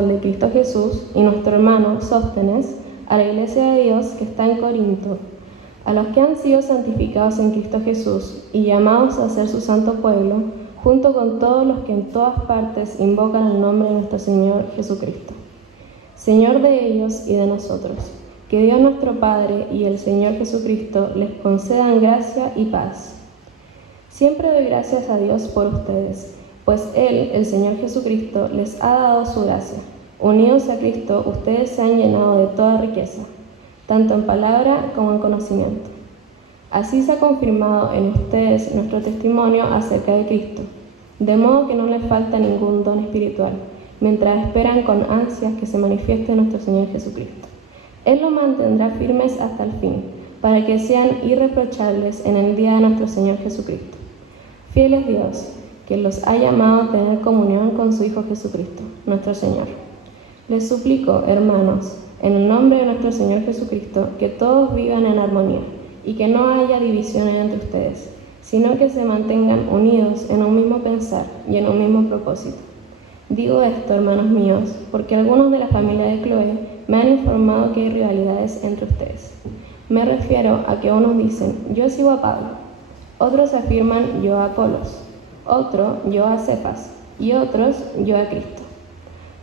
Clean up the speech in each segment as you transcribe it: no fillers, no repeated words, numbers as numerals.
de Cristo Jesús y nuestro hermano Sóstenes, a la iglesia de Dios que está en Corinto, a los que han sido santificados en Cristo Jesús y llamados a ser su santo pueblo, junto con todos los que en todas partes invocan el nombre de nuestro Señor Jesucristo. Señor de ellos y de nosotros, que Dios nuestro Padre y el Señor Jesucristo les concedan gracia y paz. Siempre doy gracias a Dios por ustedes, pues Él, el Señor Jesucristo, les ha dado su gracia. Unidos a Cristo, ustedes se han llenado de toda riqueza, tanto en palabra como en conocimiento. Así se ha confirmado en ustedes nuestro testimonio acerca de Cristo, de modo que no les falta ningún don espiritual, mientras esperan con ansias que se manifieste nuestro Señor Jesucristo. Él los mantendrá firmes hasta el fin, para que sean irreprochables en el día de nuestro Señor Jesucristo. Fiel es Dios, que los ha llamado a tener comunión con su Hijo Jesucristo, nuestro Señor. Les suplico, hermanos, en el nombre de nuestro Señor Jesucristo, que todos vivan en armonía y que no haya divisiones entre ustedes, sino que se mantengan unidos en un mismo pensar y en un mismo propósito. Digo esto, hermanos míos, porque algunos de la familia de Cloé me han informado que hay rivalidades entre ustedes. Me refiero a que unos dicen, yo sigo a Pablo, otros afirman, yo a Apolos, otro, yo a Cefas, y otros, yo a Cristo.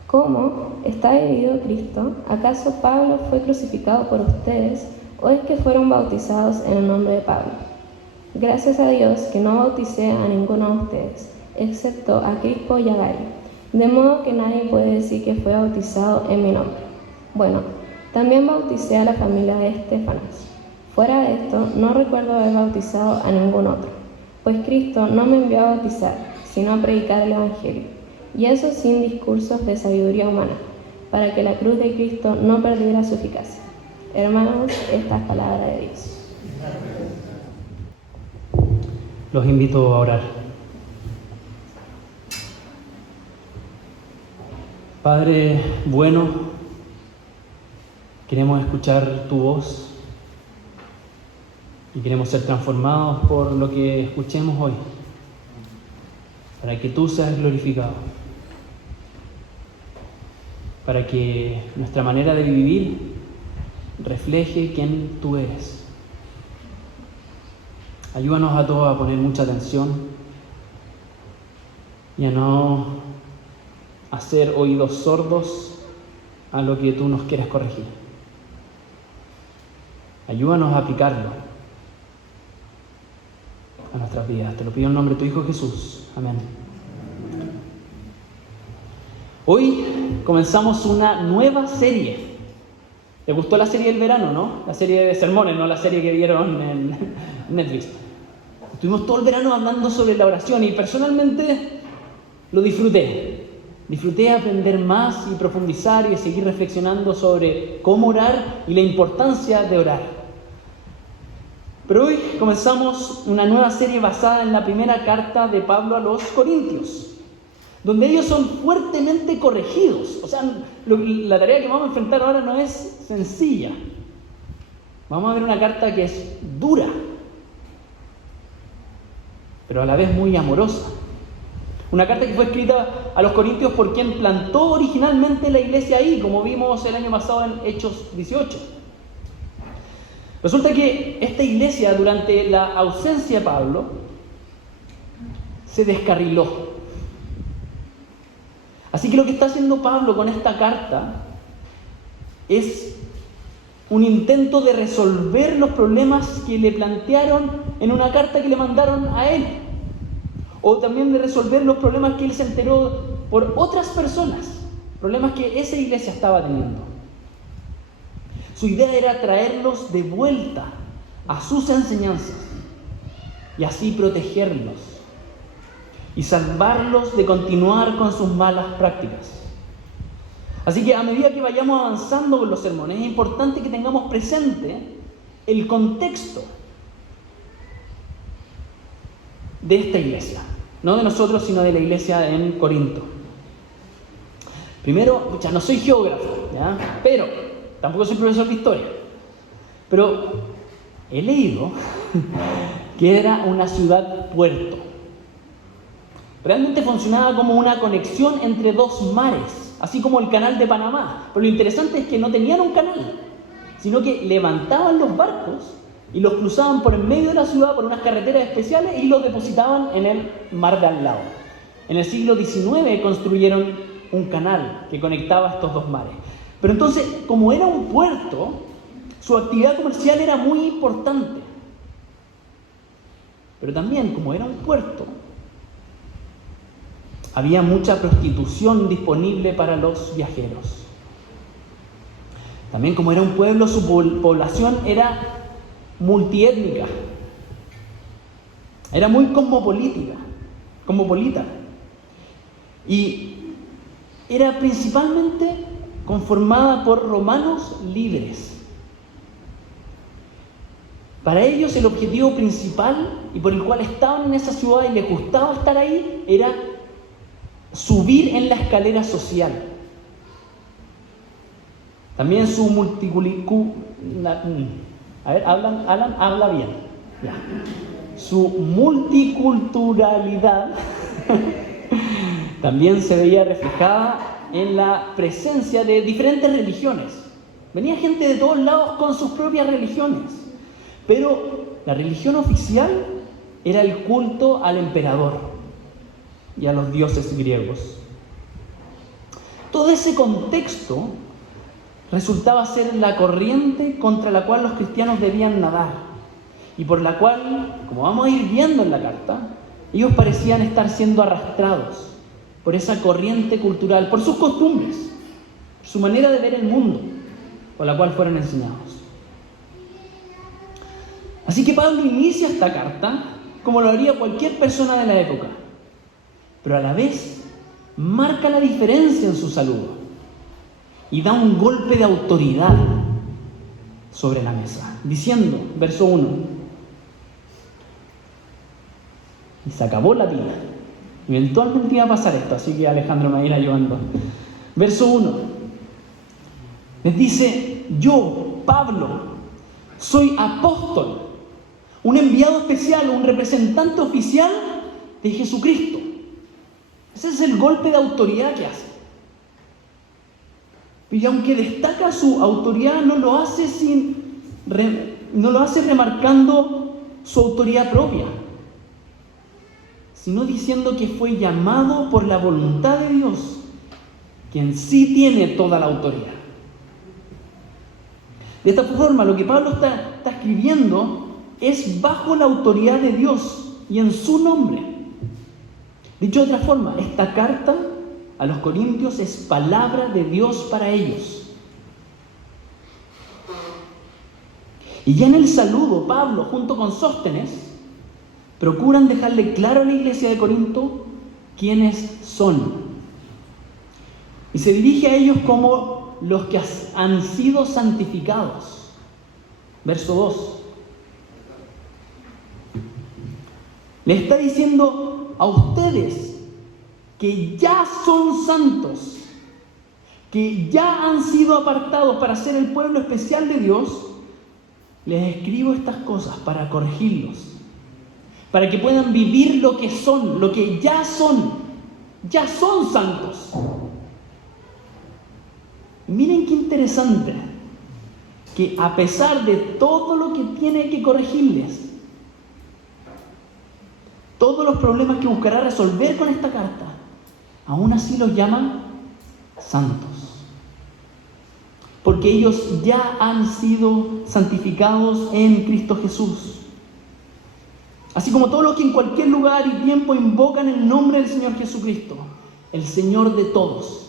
¿Cómo está dividido Cristo? ¿Acaso Pablo fue crucificado por ustedes, o es que fueron bautizados en el nombre de Pablo? Gracias a Dios que no bauticé a ninguno de ustedes, excepto a Crispo y a Gayo, de modo que nadie puede decir que fue bautizado en mi nombre. Bueno, también bauticé a la familia de Estefanas. Fuera de esto, no recuerdo haber bautizado a ningún otro, pues Cristo no me envió a bautizar, sino a predicar el Evangelio, y eso sin discursos de sabiduría humana, para que la cruz de Cristo no perdiera su eficacia. Hermanos, esta es palabra de Dios. Los invito a orar. Padre bueno, queremos escuchar tu voz y queremos ser transformados por lo que escuchemos hoy, para que tú seas glorificado, para que nuestra manera de vivir refleje quién tú eres. Ayúdanos a todos a poner mucha atención y a no hacer oídos sordos a lo que tú nos quieres corregir. Ayúdanos a aplicarlo a nuestras vidas. Te lo pido en nombre de tu Hijo Jesús. Amén. Hoy comenzamos una nueva serie. ¿Les gustó la serie del verano, no? La serie de sermones, no la serie que vieron en Netflix. Estuvimos todo el verano hablando sobre la oración y personalmente lo disfruté. Disfruté aprender más y profundizar y seguir reflexionando sobre cómo orar y la importancia de orar. Pero hoy comenzamos una nueva serie basada en la primera carta de Pablo a los Corintios, donde ellos son fuertemente corregidos. O sea, la tarea que vamos a enfrentar ahora no es sencilla. Vamos a ver una carta que es dura, pero a la vez muy amorosa. Una carta que fue escrita a los Corintios por quien plantó originalmente la iglesia ahí, como vimos el año pasado en Hechos 18. Resulta que esta iglesia, durante la ausencia de Pablo, se descarriló. Así que lo que está haciendo Pablo con esta carta es un intento de resolver los problemas que le plantearon en una carta que le mandaron a él. O también de resolver los problemas que él se enteró por otras personas, problemas que esa iglesia estaba teniendo. Su idea era traerlos de vuelta a sus enseñanzas y así protegerlos y salvarlos de continuar con sus malas prácticas. Así que a medida que vayamos avanzando con los sermones, es importante que tengamos presente el contexto de esta iglesia, no de nosotros, sino de la iglesia en Corinto. Primero, no soy geógrafo, ¿ya? Pero tampoco soy profesor de historia, pero he leído que era una ciudad-puerto. Realmente funcionaba como una conexión entre dos mares. así como el canal de Panamá. Pero lo interesante es que no tenían un canal, sino que levantaban los barcos y los cruzaban por en medio de la ciudad por unas carreteras especiales y los depositaban en el mar de al lado. En el siglo XIX construyeron un canal que conectaba estos dos mares. Pero entonces, como era un puerto, su actividad comercial era muy importante. Pero también, como era un puerto, había mucha prostitución disponible para los viajeros. También, como era un pueblo, su población era multiétnica. Era muy cosmopolita. Y era principalmente conformada por romanos libres. Para ellos el objetivo principal y por el cual estaban en esa ciudad y les gustaba estar ahí era subir en la escalera social. También su Alan, habla bien. Ya. Su multiculturalidad también se veía reflejada en la presencia de diferentes religiones. Venía gente de todos lados con sus propias religiones, pero la religión oficial era el culto al emperador y a los dioses griegos. Todo ese contexto resultaba ser la corriente contra la cual los cristianos debían nadar y por la cual, como vamos a ir viendo en la carta, ellos parecían estar siendo arrastrados por esa corriente cultural, por sus costumbres, por su manera de ver el mundo, por la cual fueron enseñados. Así que Pablo inicia esta carta como lo haría cualquier persona de la época, pero a la vez marca la diferencia en su saludo y da un golpe de autoridad sobre la mesa, diciendo, verso 1, y se acabó la vida. Eventualmente iba a pasar esto, así que Alejandro me va a ir ayudando. Verso 1, les dice, yo, Pablo, soy apóstol, un enviado especial, un representante oficial de Jesucristo. Ese es el golpe de autoridad que hace. Y aunque destaca su autoridad, no lo hace remarcando su autoridad propia, sino diciendo que fue llamado por la voluntad de Dios, quien sí tiene toda la autoridad. De esta forma, lo que Pablo está escribiendo es bajo la autoridad de Dios y en su nombre. Dicho de otra forma, esta carta a los Corintios es palabra de Dios para ellos. Y ya en el saludo, Pablo, junto con Sóstenes, procuran dejarle claro a la iglesia de Corinto quiénes son. Y se dirige a ellos como los que han sido santificados. Verso 2. Le está diciendo a ustedes que ya son santos, que ya han sido apartados para ser el pueblo especial de Dios. Les escribo estas cosas para corregirlos, para que puedan vivir lo que son, lo que ya son santos. Miren qué interesante, que a pesar de todo lo que tiene que corregirles, todos los problemas que buscará resolver con esta carta, aún así los llaman santos, porque ellos ya han sido santificados en Cristo Jesús. Así como todos los que en cualquier lugar y tiempo invocan el nombre del Señor Jesucristo, el Señor de todos.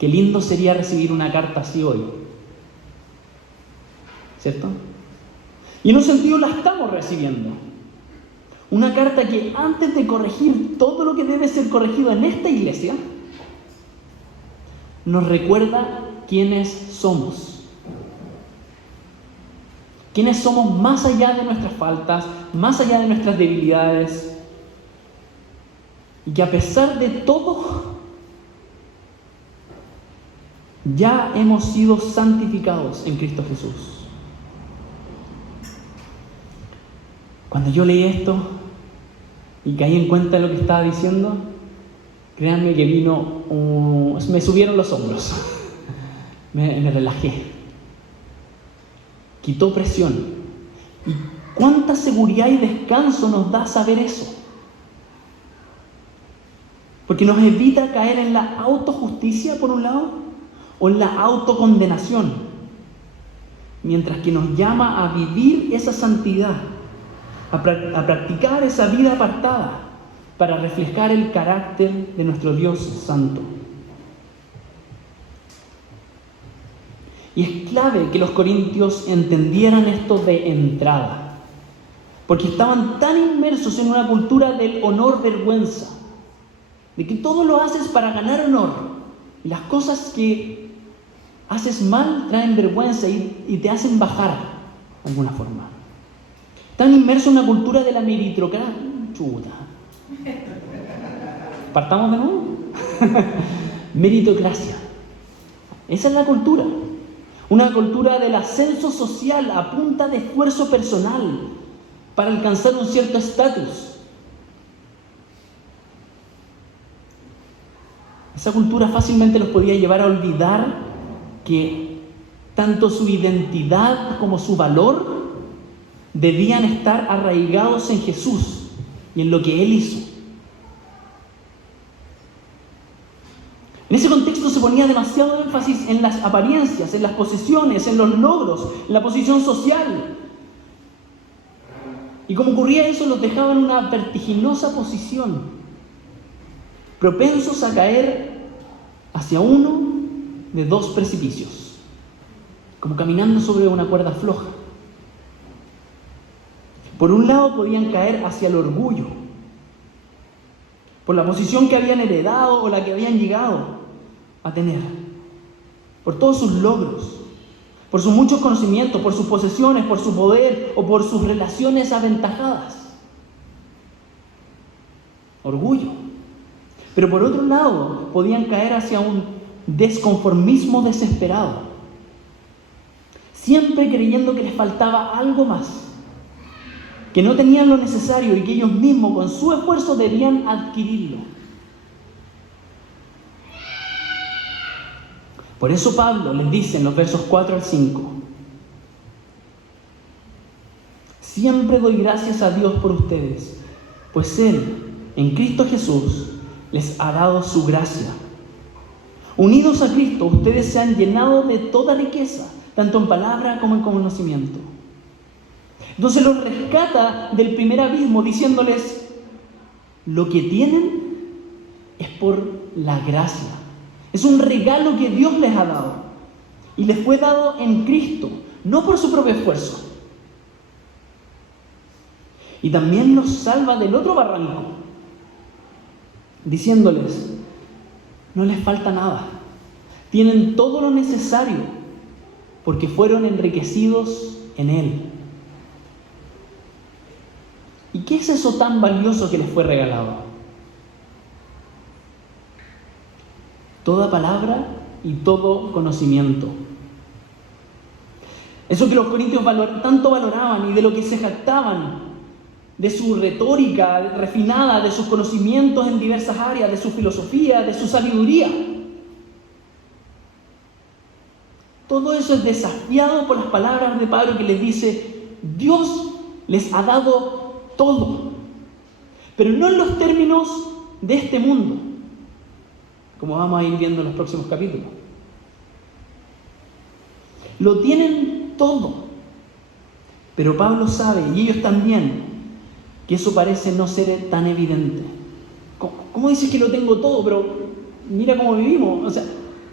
Qué lindo sería recibir una carta así hoy, ¿cierto? Y en un sentido la estamos recibiendo. Una carta que antes de corregir todo lo que debe ser corregido en esta iglesia, nos recuerda quiénes somos. Quiénes somos más allá de nuestras faltas, más allá de nuestras debilidades. Y que a pesar de todo, ya hemos sido santificados en Cristo Jesús. Cuando yo leí esto y caí en cuenta de lo que estaba diciendo, créanme que me subieron los hombros, me relajé, quitó presión. ¿Y cuánta seguridad y descanso nos da saber eso? Porque nos evita caer en la autojusticia, por un lado, o en la autocondenación, mientras que nos llama a vivir esa santidad, a practicar esa vida apartada para reflejar el carácter de nuestro Dios santo. Y es clave que los corintios entendieran esto de entrada, porque estaban tan inmersos en una cultura del honor-vergüenza, de que todo lo haces para ganar honor, y las cosas que haces mal traen vergüenza y te hacen bajar de alguna forma. Están inmersos en una cultura de la meritocracia. Chuta. ¿Partamos de nuevo? Meritocracia. Esa es la cultura. Una cultura del ascenso social a punta de esfuerzo personal para alcanzar un cierto estatus. Esa cultura fácilmente los podía llevar a olvidar que tanto su identidad como su valor debían estar arraigados en Jesús y en lo que Él hizo. En ese contexto se ponía demasiado énfasis en las apariencias, en las posesiones, en los logros, en la posición social. Y como ocurría eso, los dejaba en una vertiginosa posición, propensos a caer hacia uno de dos precipicios, como caminando sobre una cuerda floja. Por un lado podían caer hacia el orgullo, por la posición que habían heredado o la que habían llegado a tener, por todos sus logros, por sus muchos conocimientos, por sus posesiones, por su poder o por sus relaciones aventajadas. Orgullo. Pero por otro lado, podían caer hacia un desconformismo desesperado, siempre creyendo que les faltaba algo más, que no tenían lo necesario y que ellos mismos con su esfuerzo debían adquirirlo. Por eso Pablo les dice en los versos 4 al 5: siempre doy gracias a Dios por ustedes, pues Él, en Cristo Jesús, les ha dado su gracia. Unidos a Cristo, ustedes se han llenado de toda riqueza, tanto en palabra como en conocimiento. Entonces los rescata del primer abismo diciéndoles: lo que tienen es por la gracia. Es un regalo que Dios les ha dado. Y les fue dado en Cristo, no por su propio esfuerzo. Y también los salva del otro barranco, diciéndoles: no les falta nada. Tienen todo lo necesario porque fueron enriquecidos en Él. ¿Y qué es eso tan valioso que les fue regalado? Toda palabra y todo conocimiento. Eso que los corintios tanto valoraban y de lo que se jactaban, de su retórica refinada, de sus conocimientos en diversas áreas, de su filosofía, de su sabiduría. Todo eso es desafiado por las palabras de Pablo, que les dice: Dios les ha dado todo, pero no en los términos de este mundo, como vamos a ir viendo en los próximos capítulos. Lo tienen todo, pero Pablo sabe, y ellos también, que eso parece no ser tan evidente. ¿Cómo dices que lo tengo todo? Pero mira cómo vivimos. O sea,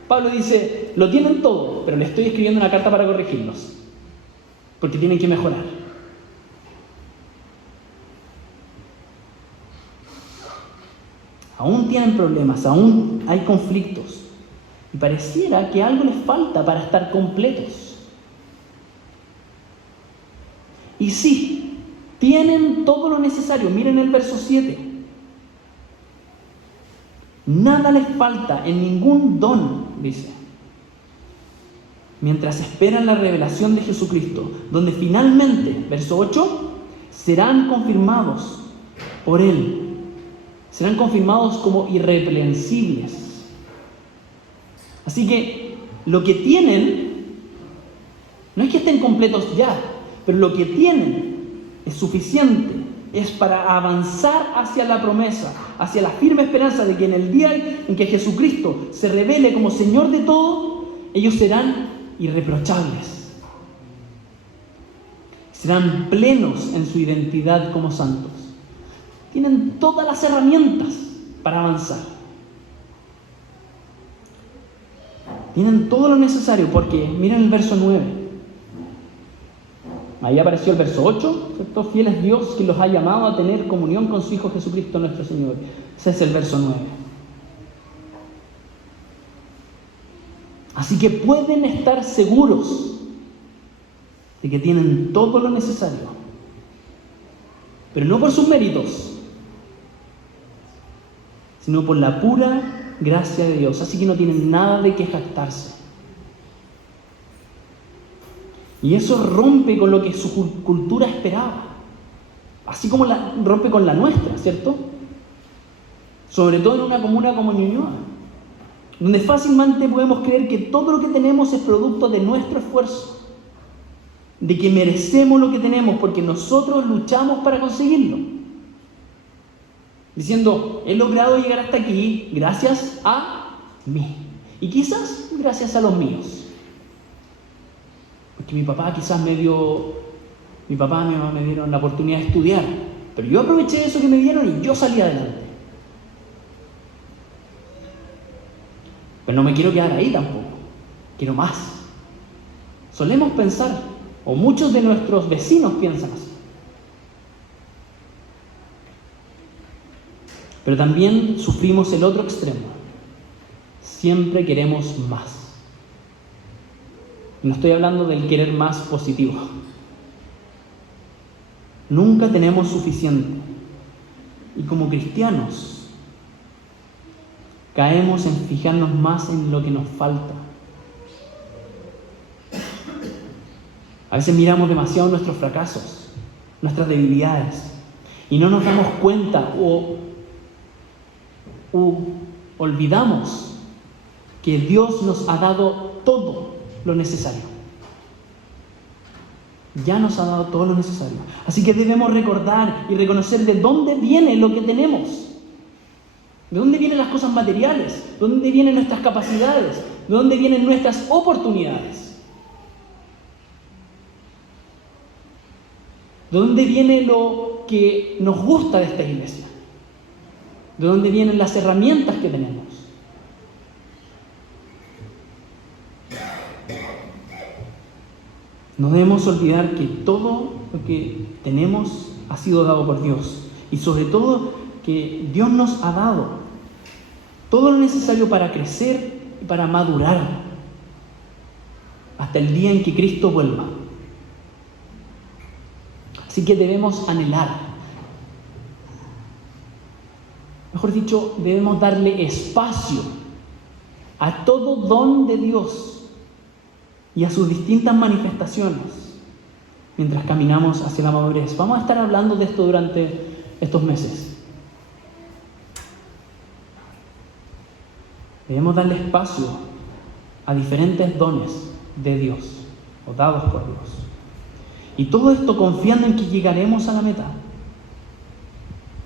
Pablo dice: lo tienen todo, pero le estoy escribiendo una carta para corregirlos, porque tienen que mejorar. Aún tienen problemas, aún hay conflictos, y pareciera que algo les falta para estar completos. Y sí, tienen todo lo necesario. Miren el verso 7. Nada les falta en ningún don, dice, mientras esperan la revelación de Jesucristo, donde finalmente, verso 8, serán confirmados por Él, serán confirmados como irreprensibles. Así que lo que tienen, no es que estén completos ya, pero lo que tienen es suficiente, es para avanzar hacia la promesa, hacia la firme esperanza de que en el día en que Jesucristo se revele como Señor de todo, ellos serán irreprochables. Serán plenos en su identidad como santos. Tienen todas las herramientas para avanzar. Tienen todo lo necesario porque, miren el verso 9. Ahí apareció el verso 8, ¿cierto? Fiel es Dios que los ha llamado a tener comunión con su Hijo Jesucristo nuestro Señor. Ese es el verso 9. Así que pueden estar seguros de que tienen todo lo necesario, pero no por sus méritos, sino por la pura gracia de Dios. Así que no tienen nada de qué jactarse. Y eso rompe con lo que su cultura esperaba, así como rompe con la nuestra, ¿cierto? Sobre todo en una comuna como Ñuñoa, donde fácilmente podemos creer que todo lo que tenemos es producto de nuestro esfuerzo, de que merecemos lo que tenemos porque nosotros luchamos para conseguirlo. Diciendo, he logrado llegar hasta aquí gracias a mí, y quizás gracias a los míos. Porque mi papá y mi mamá me dieron la oportunidad de estudiar, pero yo aproveché eso que me dieron y yo salí adelante. Pero no me quiero quedar ahí tampoco, quiero más. Solemos pensar, o muchos de nuestros vecinos piensan así. Pero también sufrimos el otro extremo. Siempre queremos más. No estoy hablando del querer más positivo. Nunca tenemos suficiente. Y como cristianos, caemos en fijarnos más en lo que nos falta. A veces miramos demasiado nuestros fracasos, nuestras debilidades, y no nos damos cuenta o olvidamos que Dios nos ha dado todo lo necesario. Ya nos ha dado todo lo necesario. Así que debemos recordar y reconocer de dónde viene lo que tenemos. ¿De dónde vienen las cosas materiales? ¿De dónde vienen nuestras capacidades? ¿De dónde vienen nuestras oportunidades? ¿De dónde viene lo que nos gusta de esta iglesia? ¿De dónde vienen las herramientas que tenemos? No debemos olvidar que todo lo que tenemos ha sido dado por Dios. Y sobre todo que Dios nos ha dado todo lo necesario para crecer y para madurar hasta el día en que Cristo vuelva. Así que debemos anhelar. Mejor dicho, debemos darle espacio a todo don de Dios y a sus distintas manifestaciones mientras caminamos hacia la madurez. Vamos a estar hablando de esto durante estos meses. Debemos darle espacio a diferentes dones de Dios o dados por Dios. Y todo esto confiando en que llegaremos a la meta.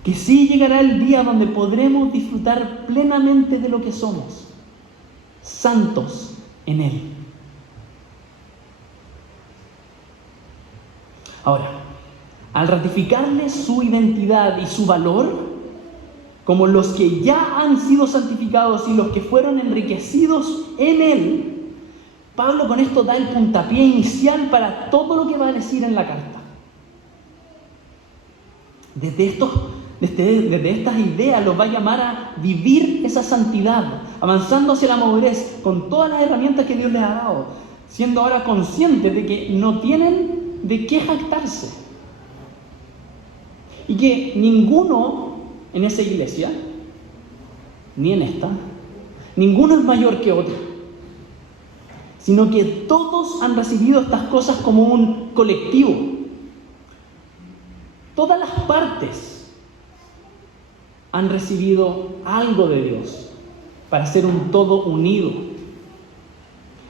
Que sí llegará el día donde podremos disfrutar plenamente de lo que somos, santos en Él. Ahora, al ratificarle su identidad y su valor, como los que ya han sido santificados y los que fueron enriquecidos en Él, Pablo con esto da el puntapié inicial para todo lo que va a decir en la carta. Desde estas ideas los va a llamar a vivir esa santidad, avanzando hacia la madurez con todas las herramientas que Dios les ha dado, siendo ahora conscientes de que no tienen de qué jactarse. Y que ninguno en esa iglesia, ni en esta, ninguno es mayor que otro, sino que todos han recibido estas cosas como un colectivo. Todas las partes han recibido algo de Dios para ser un todo unido.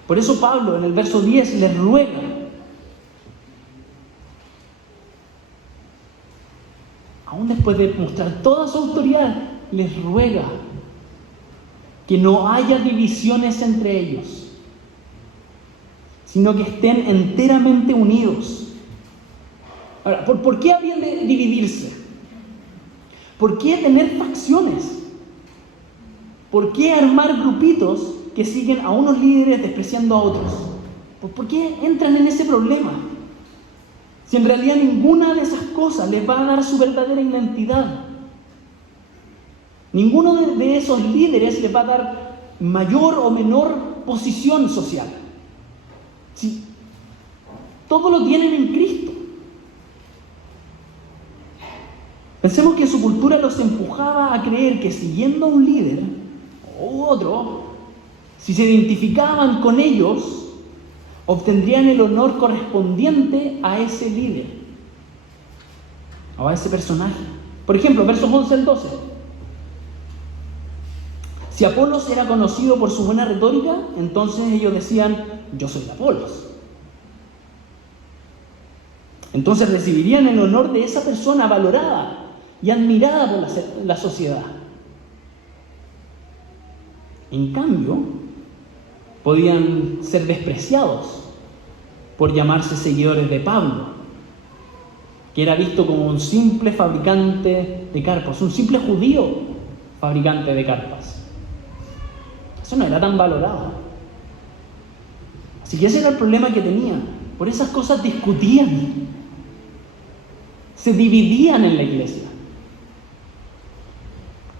Por eso Pablo en el verso 10 les ruega, aún después de mostrar toda su autoridad, les ruega que no haya divisiones entre ellos, sino que estén enteramente unidos. Ahora, ¿por qué habían de dividirse? ¿Por qué tener facciones? ¿Por qué armar grupitos que siguen a unos líderes despreciando a otros? ¿Por qué entran en ese problema? Si en realidad ninguna de esas cosas les va a dar su verdadera identidad. Ninguno de esos líderes les va a dar mayor o menor posición social. Si todo lo tienen en Cristo. Pensemos que su cultura los empujaba a creer que siguiendo a un líder u otro, si se identificaban con ellos, obtendrían el honor correspondiente a ese líder o a ese personaje. Por ejemplo, versos 11 al 12. Si Apolos era conocido por su buena retórica, entonces ellos decían, yo soy de Apolos. Entonces recibirían el honor de esa persona valorada y admirada por la sociedad. En cambio, podían ser despreciados por llamarse seguidores de Pablo, que era visto como un simple fabricante de carpas, un simple judío fabricante de carpas. Eso no era tan valorado. Así que ese era el problema que tenían. Por esas cosas discutían, se dividían en la iglesia.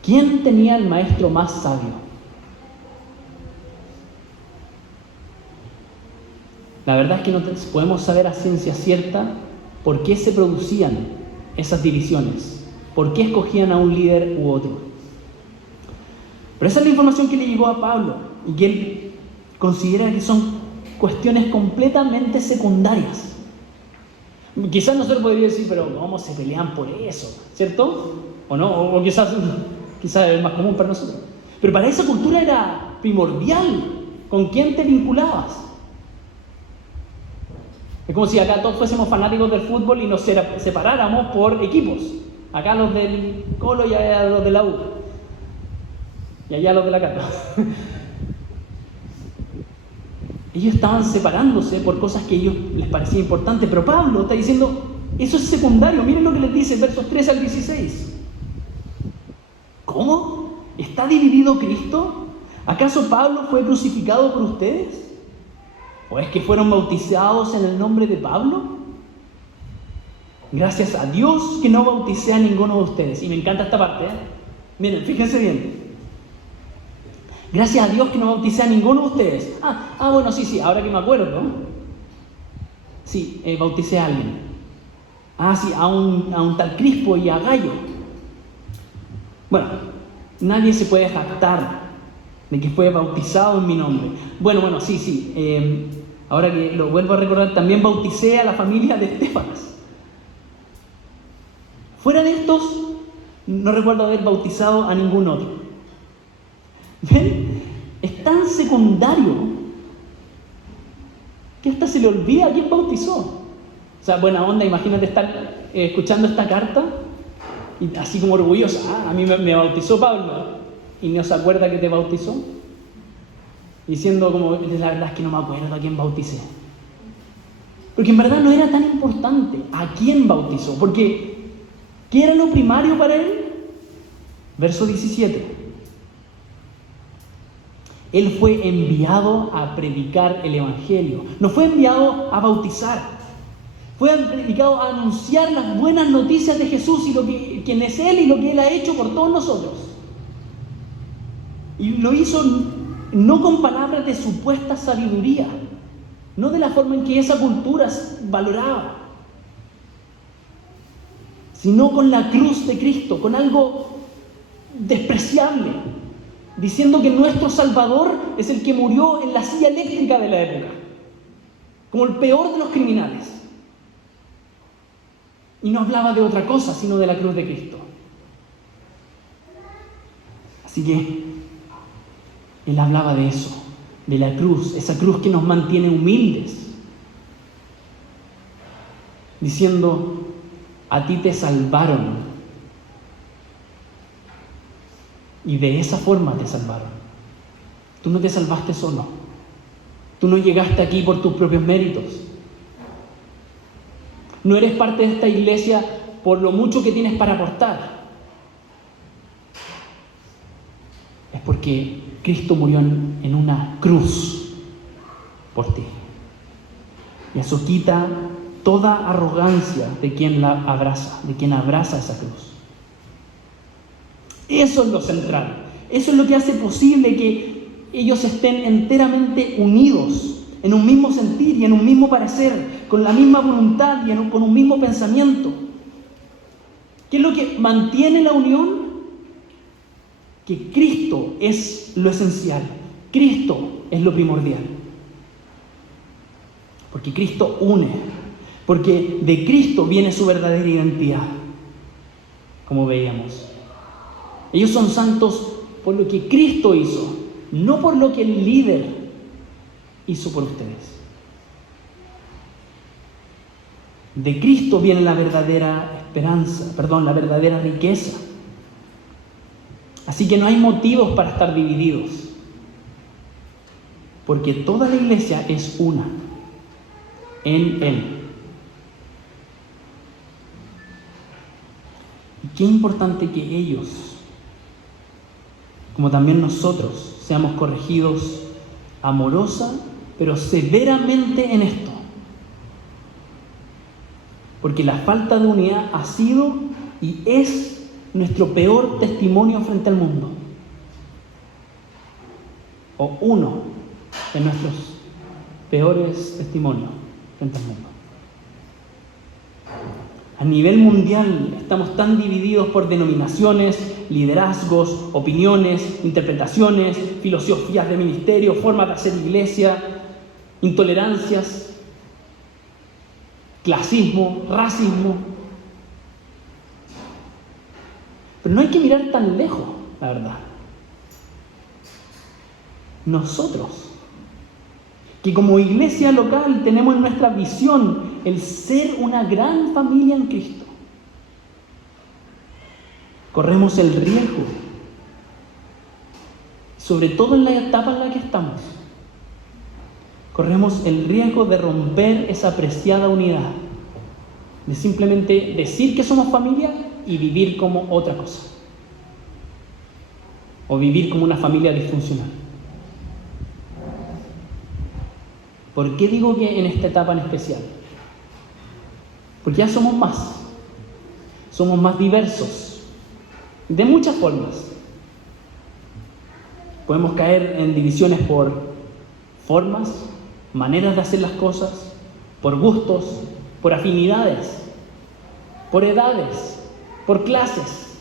¿Quién tenía el maestro más sabio? La verdad es que no podemos saber a ciencia cierta por qué se producían esas divisiones, por qué escogían a un líder u otro. Pero esa es la información que le llegó a Pablo y que él considera que son cuestiones completamente secundarias. Quizás nosotros podríamos decir, pero ¿cómo se pelean por eso? ¿Cierto? ¿O no? O quizás es más común para nosotros. Pero para esa cultura era primordial con quién te vinculabas. Es como si acá todos fuésemos fanáticos del fútbol y nos separáramos por equipos. Acá los del Colo y allá los de la U. Y allá los de la Cata. Ellos estaban separándose por cosas que a ellos les parecía importantes. Pero Pablo está diciendo, eso es secundario. Miren lo que les dice, versos 13 al 16. ¿Cómo? ¿Está dividido Cristo? ¿Acaso Pablo fue crucificado por ustedes? ¿O es que fueron bautizados en el nombre de Pablo? Gracias a Dios que no bauticé a ninguno de ustedes. Y me encanta esta parte, Miren, fíjense bien. Gracias a Dios que no bauticé a ninguno de ustedes. Bueno, sí, ahora que me acuerdo. Sí, bauticé a alguien. Sí, a un tal Crispo y a Gallo. Bueno, nadie se puede jactar de que fue bautizado en mi nombre. Bueno, sí. Ahora que lo vuelvo a recordar, también bauticé a la familia de Estéfanas. Fuera de estos, no recuerdo haber bautizado a ningún otro. ¿Ven? Es tan secundario que hasta se le olvida a quién bautizó. O sea, buena onda, imagínate estar escuchando esta carta y así como orgullosa, a mí me bautizó Pablo y no se acuerda que te bautizó. Diciendo como, la verdad es que no me acuerdo a quién bauticé. Porque en verdad no era tan importante a quién bautizó, porque ¿qué era lo primario para él? Verso 17. Él fue enviado a predicar el Evangelio. No fue enviado a bautizar. Fue enviado a anunciar las buenas noticias de Jesús y quién es Él y lo que Él ha hecho por todos nosotros. Y lo hizo no con palabras de supuesta sabiduría, no de la forma en que esa cultura valoraba, sino con la cruz de Cristo, con algo despreciable, diciendo que nuestro Salvador es el que murió en la silla eléctrica de la época, como el peor de los criminales. Y no hablaba de otra cosa, sino de la cruz de Cristo. Así que él hablaba de eso, de la cruz, esa cruz que nos mantiene humildes, diciendo, a ti te salvaron, y de esa forma te salvaron. Tú no te salvaste solo, tú no llegaste aquí por tus propios méritos, no eres parte de esta iglesia por lo mucho que tienes para aportar, es porque Cristo murió en una cruz por ti. Y eso quita toda arrogancia de quien la abraza, de quien abraza esa cruz. Eso es lo central. Eso es lo que hace posible que ellos estén enteramente unidos en un mismo sentir y en un mismo parecer, con la misma voluntad y con un mismo pensamiento. ¿Qué es lo que mantiene la unión? Que Cristo es lo esencial, Cristo es lo primordial. Porque Cristo une, porque de Cristo viene su verdadera identidad, como veíamos. Ellos son santos por lo que Cristo hizo, no por lo que el líder hizo por ustedes. De Cristo viene la verdadera esperanza, la verdadera riqueza. Así que no hay motivos para estar divididos, porque toda la iglesia es una en Él. Y qué importante que ellos, como también nosotros, seamos corregidos amorosa, pero severamente en esto. Porque la falta de unidad ha sido y es nuestro peor testimonio frente al mundo. O uno de nuestros peores testimonios frente al mundo. A nivel mundial estamos tan divididos por denominaciones, liderazgos, opiniones, interpretaciones, filosofías de ministerio, formas de hacer iglesia, intolerancias, clasismo, racismo. Pero no hay que mirar tan lejos, la verdad. Nosotros, que como iglesia local tenemos en nuestra visión el ser una gran familia en Cristo, corremos el riesgo, sobre todo en la etapa en la que estamos, corremos el riesgo de romper esa preciada unidad, de simplemente decir que somos familia y vivir como otra cosa, o vivir como una familia disfuncional. ¿Por qué digo que en esta etapa en especial? Porque ya somos más diversos, de muchas formas. Podemos caer en divisiones por formas, maneras de hacer las cosas, por gustos, por afinidades, por edades, por clases,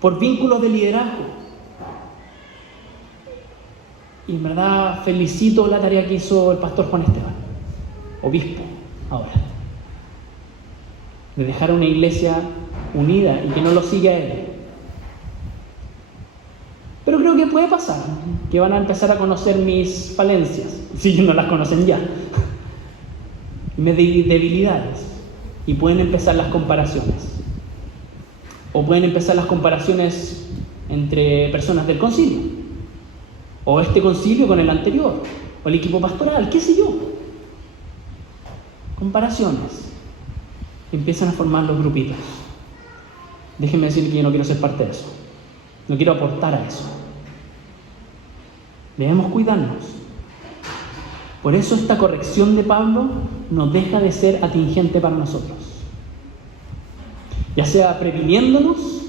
por vínculos de liderazgo. Y en verdad felicito la tarea que hizo el pastor Juan Esteban, obispo ahora, de dejar una iglesia unida y que no lo siga él. Pero creo que puede pasar, que van a empezar a conocer mis falencias, si no las conocen ya, mis debilidades, y pueden empezar las comparaciones. O pueden empezar las comparaciones entre personas del concilio, o este concilio con el anterior, o el equipo pastoral, qué sé yo. Comparaciones. Empiezan a formar los grupitos. Déjenme decir que yo no quiero ser parte de eso. No quiero aportar a eso. Debemos cuidarnos. Por eso esta corrección de Pablo no deja de ser atingente para nosotros. Ya sea previniéndonos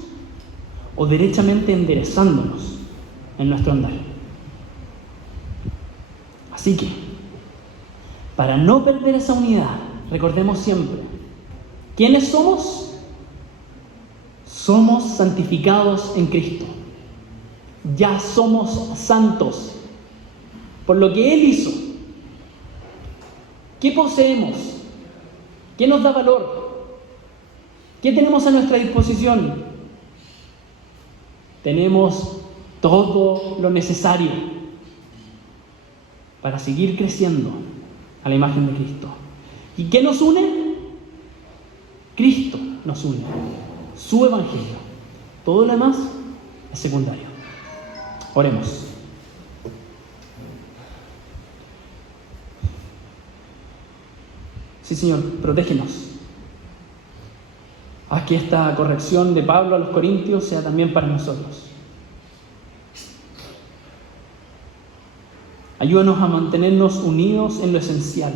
o derechamente enderezándonos en nuestro andar. Así que, para no perder esa unidad, recordemos siempre, ¿quiénes somos? Somos santificados en Cristo. Ya somos santos por lo que Él hizo. ¿Qué poseemos? ¿Qué nos da valor? ¿Qué tenemos a nuestra disposición? Tenemos todo lo necesario para seguir creciendo a la imagen de Cristo. ¿Y qué nos une? Cristo nos une, su Evangelio. Todo lo demás es secundario. Oremos. Sí, Señor, protégenos. Haz que esta corrección de Pablo a los Corintios sea también para nosotros. Ayúdanos a mantenernos unidos en lo esencial,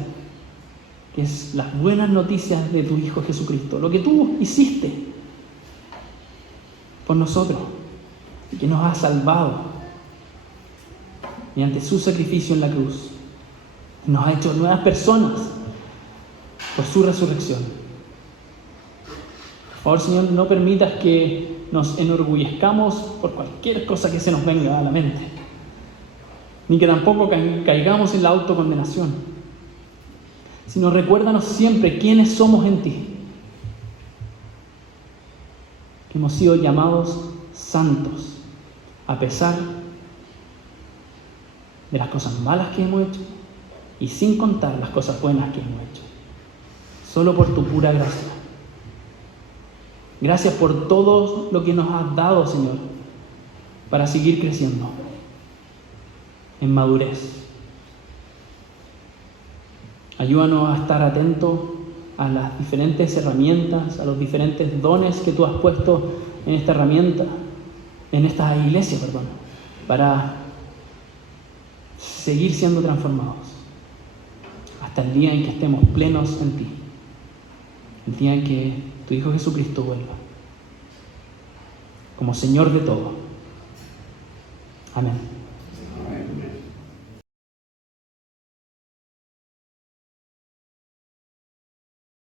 que es las buenas noticias de tu Hijo Jesucristo, lo que tú hiciste por nosotros y que nos ha salvado mediante su sacrificio en la cruz. Nos ha hecho nuevas personas por su resurrección. Por favor, Señor, no permitas que nos enorgullezcamos por cualquier cosa que se nos venga a la mente, ni que tampoco caigamos en la autocondenación, sino recuérdanos siempre quiénes somos en ti, que hemos sido llamados santos a pesar de las cosas malas que hemos hecho y sin contar las cosas buenas que hemos hecho, solo por tu pura gracia. Gracias por todo lo que nos has dado, Señor, para seguir creciendo en madurez. Ayúdanos a estar atentos a las diferentes herramientas, a los diferentes dones que tú has puesto en esta herramienta, en esta iglesia, para seguir siendo transformados hasta el día en que estemos plenos en ti, el día en que tu Hijo Jesucristo vuelva como Señor de todo. Amén.